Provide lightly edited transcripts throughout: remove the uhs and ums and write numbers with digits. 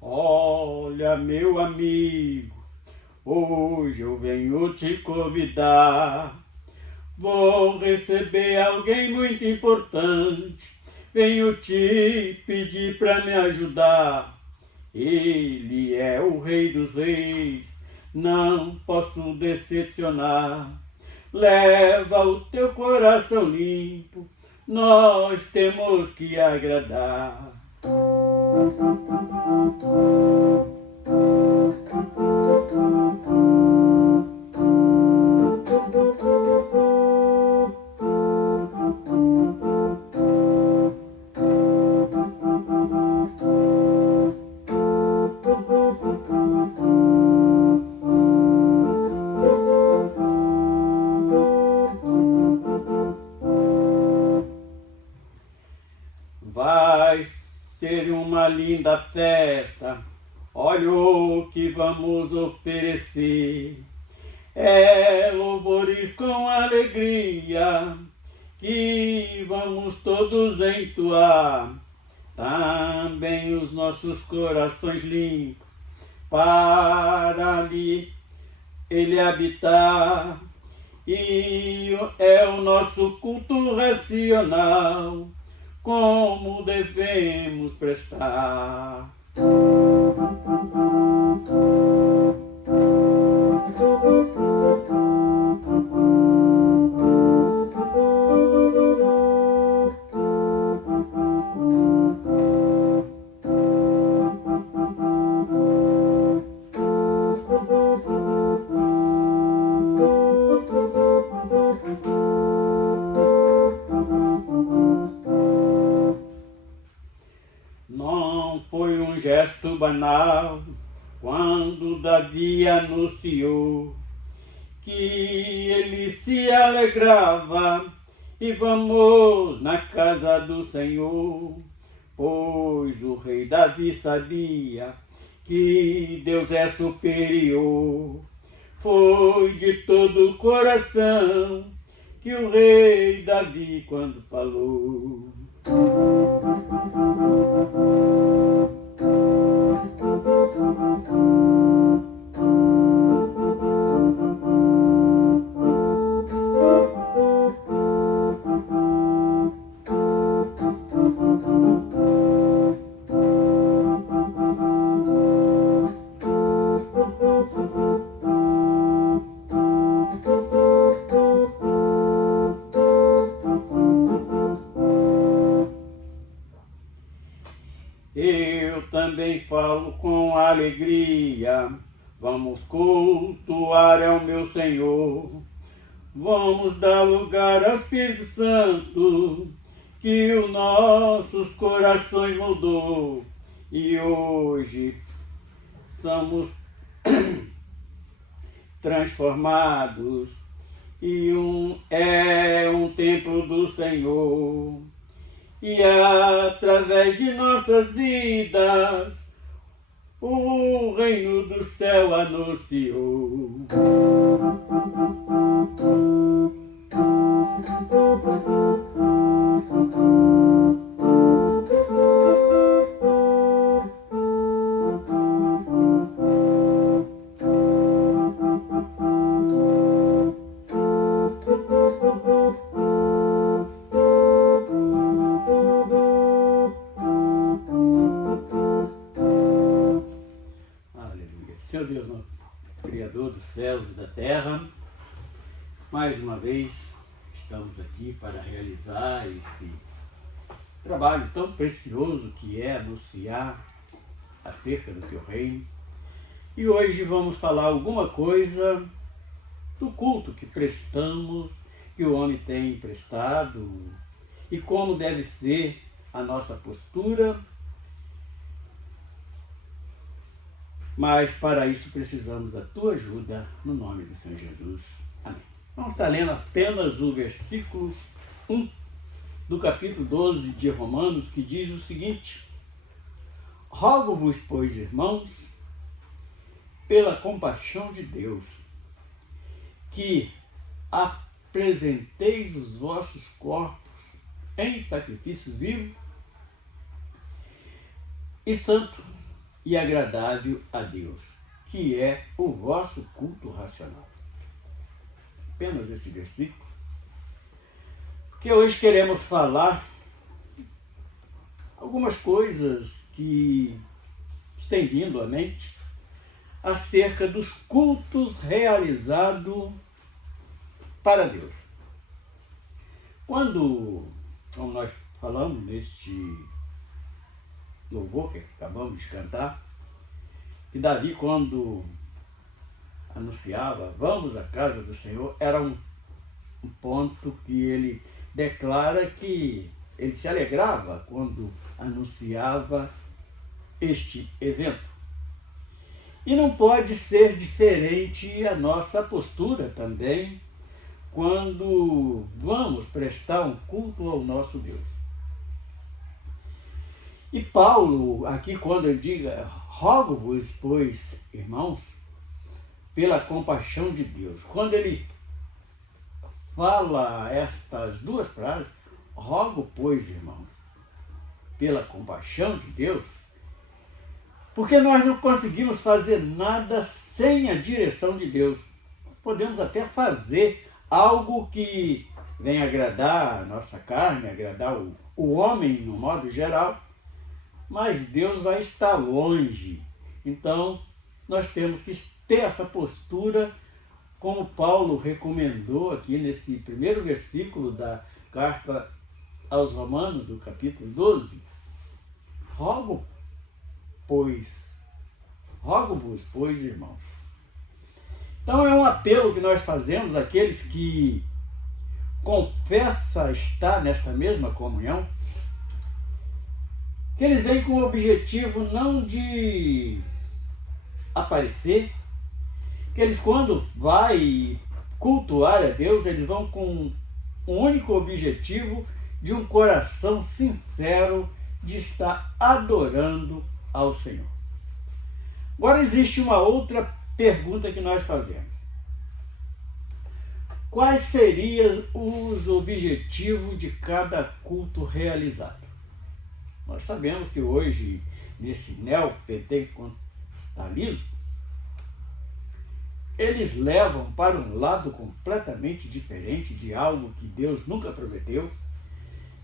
Olha, meu amigo, hoje eu venho te convidar. Vou receber alguém muito importante. Venho te pedir para me ajudar. Ele é o Rei dos Reis, não posso decepcionar. Leva o teu coração limpo, nós temos que agradar. Vai ser uma linda festa, olha o que vamos oferecer. É louvores com alegria, que vamos todos entoar. Também os nossos corações limpos, para ali ele habitar. E é o nosso culto racional, como devemos prestar. Não foi um gesto banal quando Davi anunciou que ele se alegrava. E vamos na casa do Senhor, pois o rei Davi sabia que Deus é superior. Foi de todo o coração que o rei Davi quando falou. Eu também falo com alegria, vamos cultuar ao meu Senhor. Vamos dar lugar ao Espírito Santo, que os nossos corações mudou. E hoje somos transformados, e é um templo do Senhor. E através de nossas vidas, o reino do céu anunciou. Senhor Deus, nosso Criador dos céus e da terra, mais uma vez estamos aqui para realizar esse trabalho tão precioso que é anunciar acerca do Teu reino. E hoje vamos falar alguma coisa do culto que prestamos, que o homem tem prestado, e como deve ser a nossa postura mas para isso precisamos da tua ajuda, no nome do Senhor Jesus. Amém. Vamos estar lendo apenas o versículo 1 do capítulo 12 de Romanos, que diz o seguinte: rogo-vos, pois, irmãos, pela compaixão de Deus, que apresenteis os vossos corpos em sacrifício vivo e santo e agradável a Deus, que é o vosso culto racional. Apenas esse versículo, que hoje queremos falar algumas coisas que têm vindo à mente acerca dos cultos realizados para Deus. Quando, como nós falamos neste louvor que acabamos de cantar, que Davi, quando anunciava vamos à casa do Senhor, era um ponto que ele declara que ele se alegrava quando anunciava este evento. E não pode ser diferente a nossa postura também quando vamos prestar um culto ao nosso Deus. E Paulo, aqui quando ele diga, rogo-vos, pois, irmãos, pela compaixão de Deus. Quando ele fala estas duas frases, rogo, pois, irmãos, pela compaixão de Deus, porque nós não conseguimos fazer nada sem a direção de Deus. Podemos até fazer algo que venha agradar a nossa carne, agradar o homem no modo geral, mas Deus vai estar longe. Então, nós temos que ter essa postura, como Paulo recomendou aqui nesse primeiro versículo da carta aos Romanos, do capítulo 12. Rogo-vos, pois, irmãos. Então é um apelo que nós fazemos àqueles que confessam estar nesta mesma comunhão, que eles vêm com o objetivo não de aparecer, que eles, quando vai cultuar a Deus, eles vão com um único objetivo de um coração sincero de estar adorando ao Senhor. Agora existe uma outra pergunta que nós fazemos. Quais seriam os objetivos de cada culto realizado? Nós sabemos que hoje, nesse neopentecostalismo, eles levam para um lado completamente diferente de algo que Deus nunca prometeu,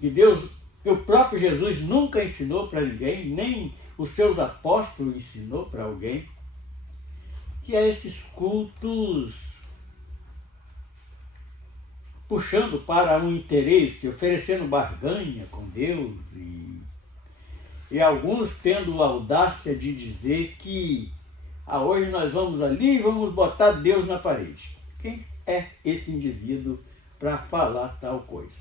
que o próprio Jesus nunca ensinou para ninguém, nem os seus apóstolos ensinou para alguém, que é esses cultos puxando para um interesse, oferecendo barganha com Deus e alguns tendo a audácia de dizer que hoje nós vamos ali e vamos botar Deus na parede. Quem é esse indivíduo para falar tal coisa?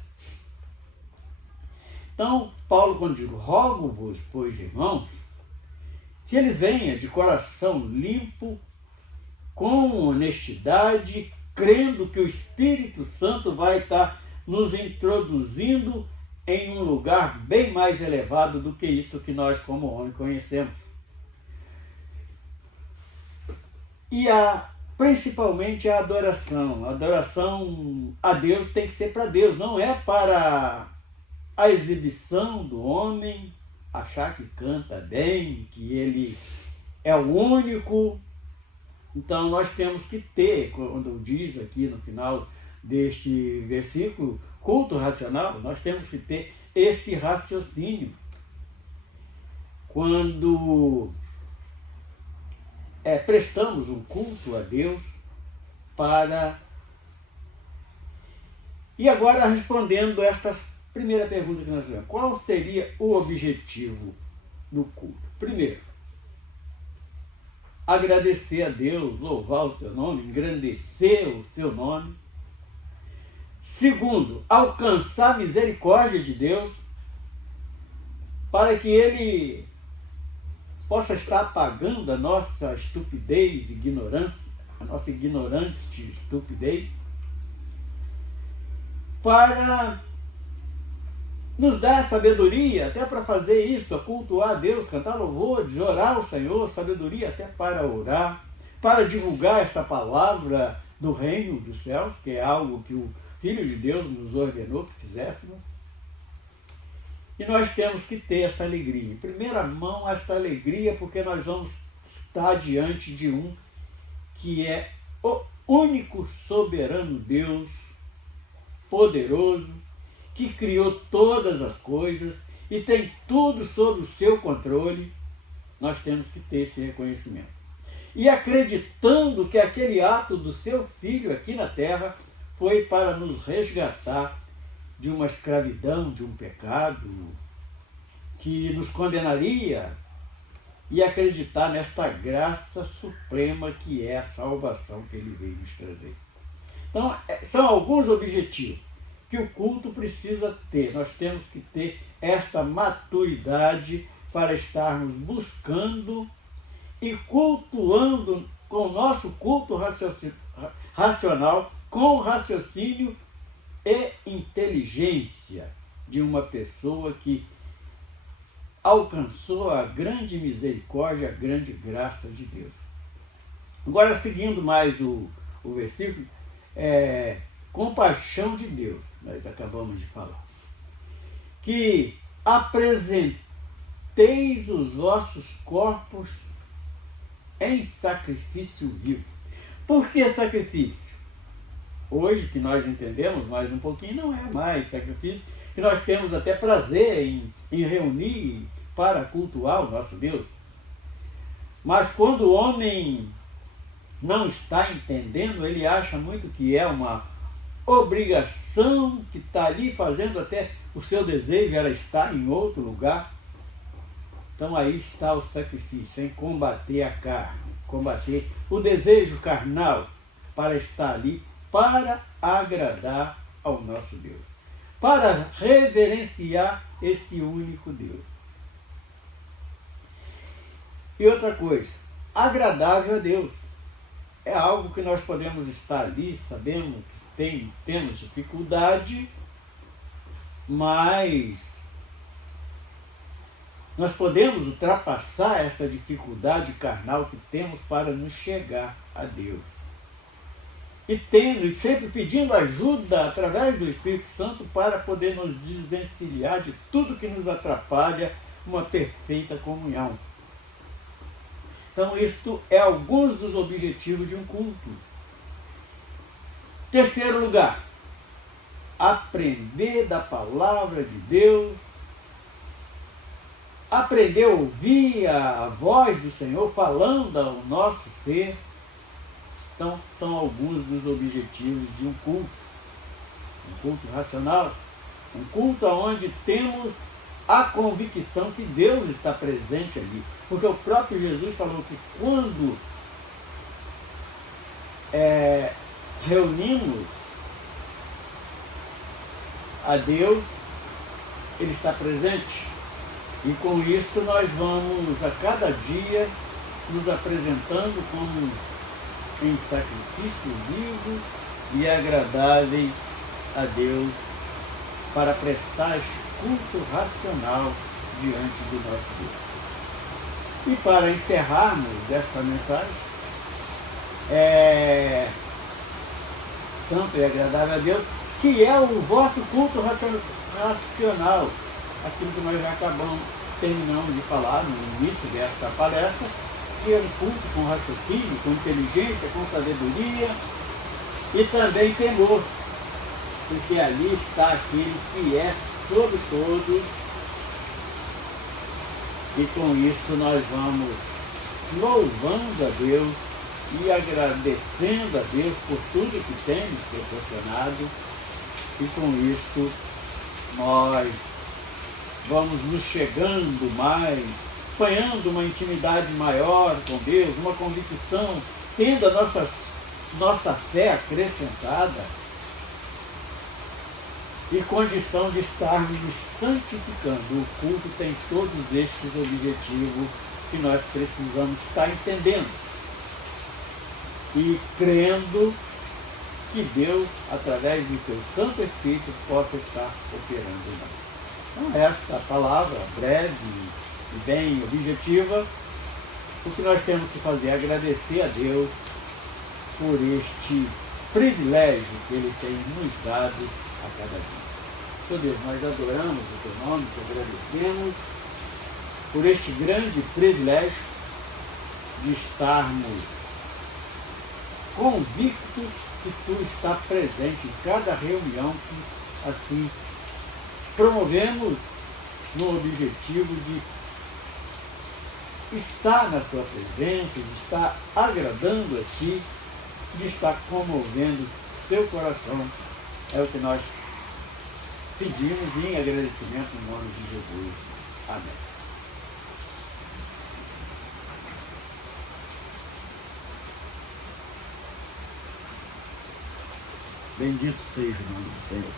Então, Paulo, quando diz, rogo-vos, pois, irmãos, que eles venham de coração limpo, com honestidade, crendo que o Espírito Santo vai estar nos introduzindo em um lugar bem mais elevado do que isto que nós, como homem, conhecemos. E principalmente a adoração. A adoração a Deus tem que ser para Deus, não é para a exibição do homem, achar que canta bem, que ele é o único. Então nós temos que ter, quando diz aqui no final deste versículo, culto racional, nós temos que ter esse raciocínio. Quando prestamos um culto a Deus para... E agora respondendo esta primeira pergunta que nós fizemos, qual seria o objetivo do culto? Primeiro, agradecer a Deus, louvar o seu nome, engrandecer o seu nome. Segundo, alcançar a misericórdia de Deus, para que Ele possa estar apagando a nossa estupidez e ignorância, a nossa ignorante estupidez, para nos dar sabedoria até para fazer isso, a cultuar a Deus, cantar louvores, orar ao Senhor, sabedoria até para orar, para divulgar esta palavra do reino dos céus, que é algo que o Filho de Deus nos ordenou que fizéssemos. E nós temos que ter esta alegria. Em primeira mão, esta alegria, porque nós vamos estar diante de um que é o único soberano Deus, poderoso, que criou todas as coisas e tem tudo sob o seu controle. Nós temos que ter esse reconhecimento. E acreditando que aquele ato do seu Filho aqui na terra foi para nos resgatar de uma escravidão, de um pecado que nos condenaria, e acreditar nesta graça suprema que é a salvação que ele veio nos trazer. Então, são alguns objetivos que o culto precisa ter. Nós temos que ter esta maturidade para estarmos buscando e cultuando com o nosso culto racional, com o raciocínio e inteligência de uma pessoa que alcançou a grande misericórdia, a grande graça de Deus. Agora, seguindo mais o versículo, compaixão de Deus, nós acabamos de falar, que apresenteis os vossos corpos em sacrifício vivo. Por que sacrifício? Hoje que nós entendemos mais um pouquinho, não é mais sacrifício, que nós temos até prazer em reunir para cultuar o nosso Deus. Mas quando o homem não está entendendo, ele acha muito que é uma obrigação, que está ali fazendo até o seu desejo era estar em outro lugar. Então aí está o sacrifício, em combater a carne, combater o desejo carnal para estar ali, para agradar ao nosso Deus, para reverenciar esse único Deus. E outra coisa, agradável a Deus. É algo que nós podemos estar ali, sabemos que temos dificuldade, mas nós podemos ultrapassar essa dificuldade carnal que temos para nos chegar a Deus. E sempre pedindo ajuda através do Espírito Santo para poder nos desvencilhar de tudo que nos atrapalha uma perfeita comunhão. Então, isto é alguns dos objetivos de um culto. Terceiro lugar, aprender da palavra de Deus, aprender a ouvir a voz do Senhor falando ao nosso ser. Então, são alguns dos objetivos de um culto racional, um culto onde temos a convicção que Deus está presente ali. Porque o próprio Jesus falou que quando reunimos a Deus, Ele está presente. E com isso nós vamos a cada dia nos apresentando como em sacrifício vivo e agradáveis a Deus, para prestar este culto racional diante do nosso Deus. E para encerrarmos esta mensagem, santo e agradável a Deus, que é o vosso culto racional, aquilo que nós já terminamos de falar no início desta palestra, que é um culto com raciocínio, com inteligência, com sabedoria e também temor, porque ali está aquele que é sobre todos, e com isso nós vamos louvando a Deus e agradecendo a Deus por tudo que tem nos proporcionado, e com isso nós vamos nos chegando mais, ganhando uma intimidade maior com Deus, uma convicção, tendo a nossa fé acrescentada e condição de estarmos nos santificando. O culto tem todos estes objetivos que nós precisamos estar entendendo e crendo que Deus, através do teu Santo Espírito, possa estar operando em nós. Então, esta palavra breve e bem objetiva, o que nós temos que fazer é agradecer a Deus por este privilégio que Ele tem nos dado a cada dia. Meu Deus, nós adoramos o teu nome, te agradecemos por este grande privilégio de estarmos convictos que tu está presente em cada reunião que assim promovemos no objetivo de estar na tua presença, de estar agradando a ti, de estar comovendo seu coração. É o que nós pedimos em agradecimento no nome de Jesus. Amém. Bendito seja o nome do Senhor.